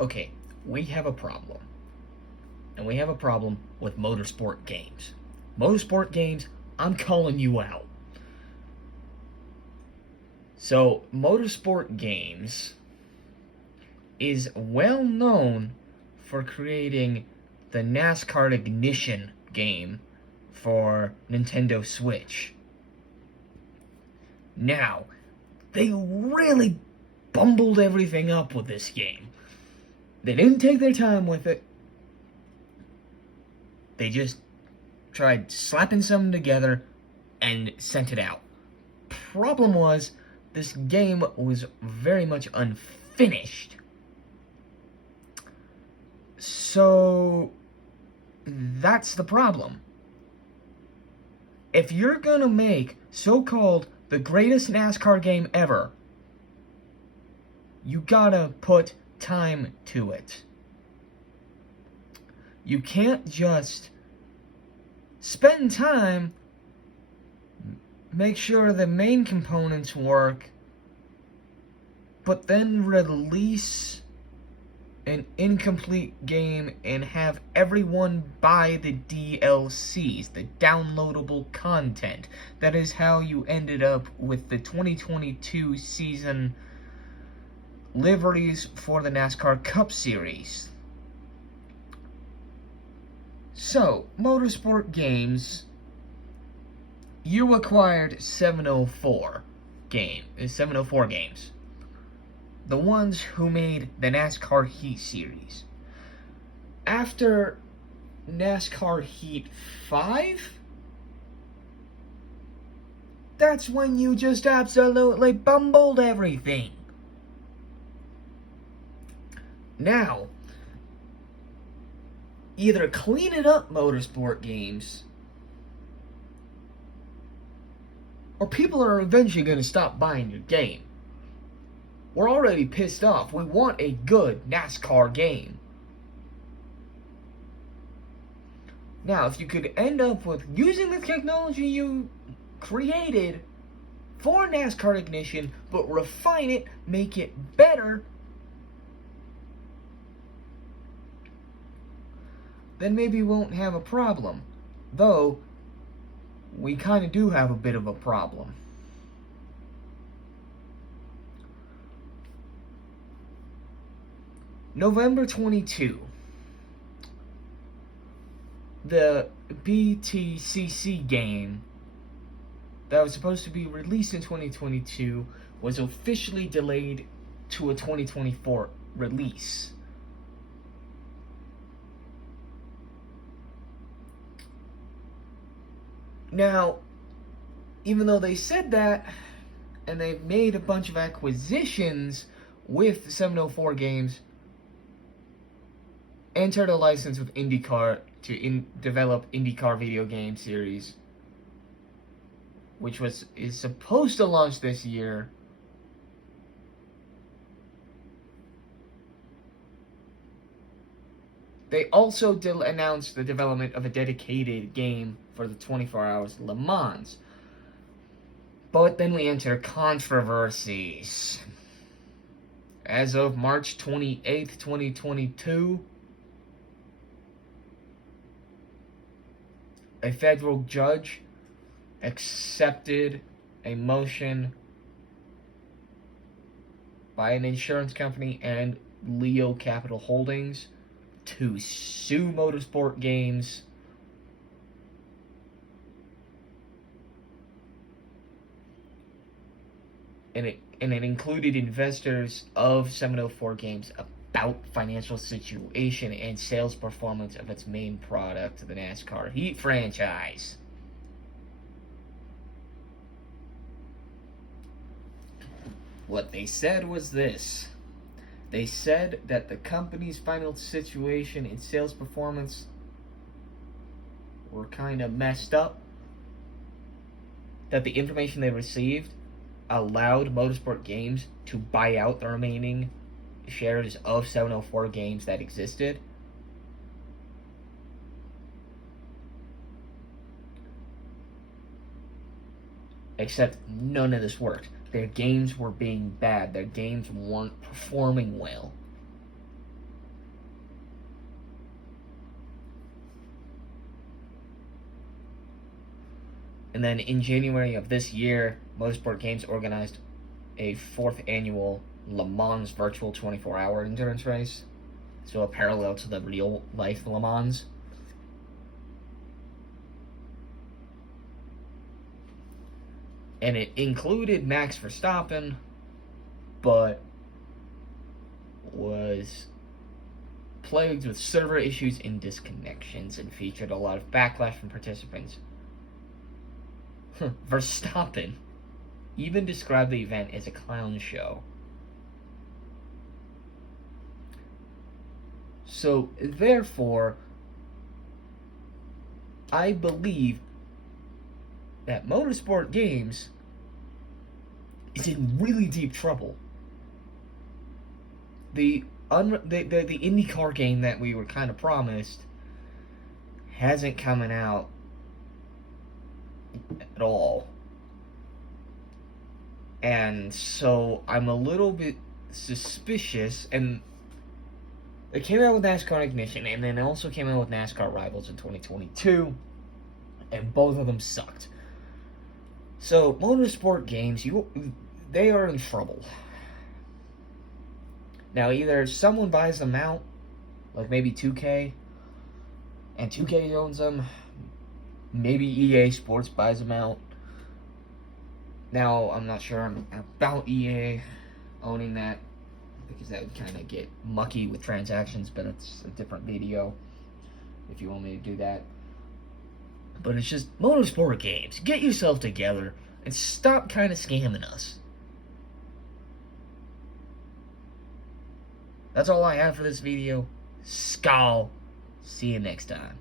Okay, we have a problem. And we have a problem with Motorsport Games. Motorsport Games, I'm calling you out. So, Motorsport Games is well known for creating the NASCAR Ignition game for Nintendo Switch. Now, they really bumbled everything up with this game. They didn't take their time with it. They just tried slapping something together and sent it out. Problem was, this game was very much unfinished. So, that's the problem. If you're gonna make so-called the greatest NASCAR game ever, you gotta put time to it. You can't just spend time, make sure the main components work, but then release an incomplete game and have everyone buy the DLCs, the downloadable content. That is how you ended up with the 2022 season liveries for the NASCAR Cup Series. So, Motorsport Games, you acquired 704 games. The ones who made the NASCAR Heat series. After NASCAR Heat 5, that's when you just absolutely bumbled everything. Now, either clean it up, Motorsport Games, or people are eventually going to stop buying your game. We're already pissed off. We want a good NASCAR game. Now, if you could end up with using the technology you created for NASCAR Ignition, but refine it, make it better, then maybe we won't have a problem. Though, we kind of do have a bit of a problem. November 22, the BTCC game that was supposed to be released in 2022 was officially delayed to a 2024 release. Now, even though they said that, and they've made a bunch of acquisitions with 704 Games, entered a license with IndyCar to develop IndyCar video game series, which is supposed to launch this year. They also announced the development of a dedicated game for the 24 Hours Le Mans. But then we enter controversies. As of March 28th, 2022, a federal judge accepted a motion by an insurance company and Leo Capital Holdings to sue Motorsport Games and it included investors of 704 Games about financial situation and sales performance of its main product, the NASCAR Heat franchise. What they said was this. They said that the company's financial situation and sales performance were kind of messed up, that the information they received allowed Motorsport Games to buy out the remaining shares of 704 Games that existed. Except none of this worked. Their games were being bad. Their games weren't performing well. And then in January of this year, Motorsport Games organized a 4th annual Le Mans virtual 24-hour endurance race. So a parallel to the real life Le Mans. And it included Max Verstappen, but was plagued with server issues and disconnections, and featured a lot of backlash from participants. Verstappen even described the event as a clown show. So, therefore, I believe that Motorsport Games is in really deep trouble. The IndyCar game that we were kind of promised hasn't coming out at all. And so I'm a little bit suspicious, and it came out with NASCAR Ignition, and then it also came out with NASCAR Rivals in 2022, and both of them sucked. So, Motorsport Games, they are in trouble. Now, either someone buys them out, like maybe 2K, and 2K owns them. Maybe EA Sports buys them out. Now, I'm not sure about EA owning that, because that would kind of get mucky with transactions, but it's a different video if you want me to do that. But it's just, Motorsport Games, get yourself together and stop kind of scamming us. That's all I have for this video. Skol. See you next time.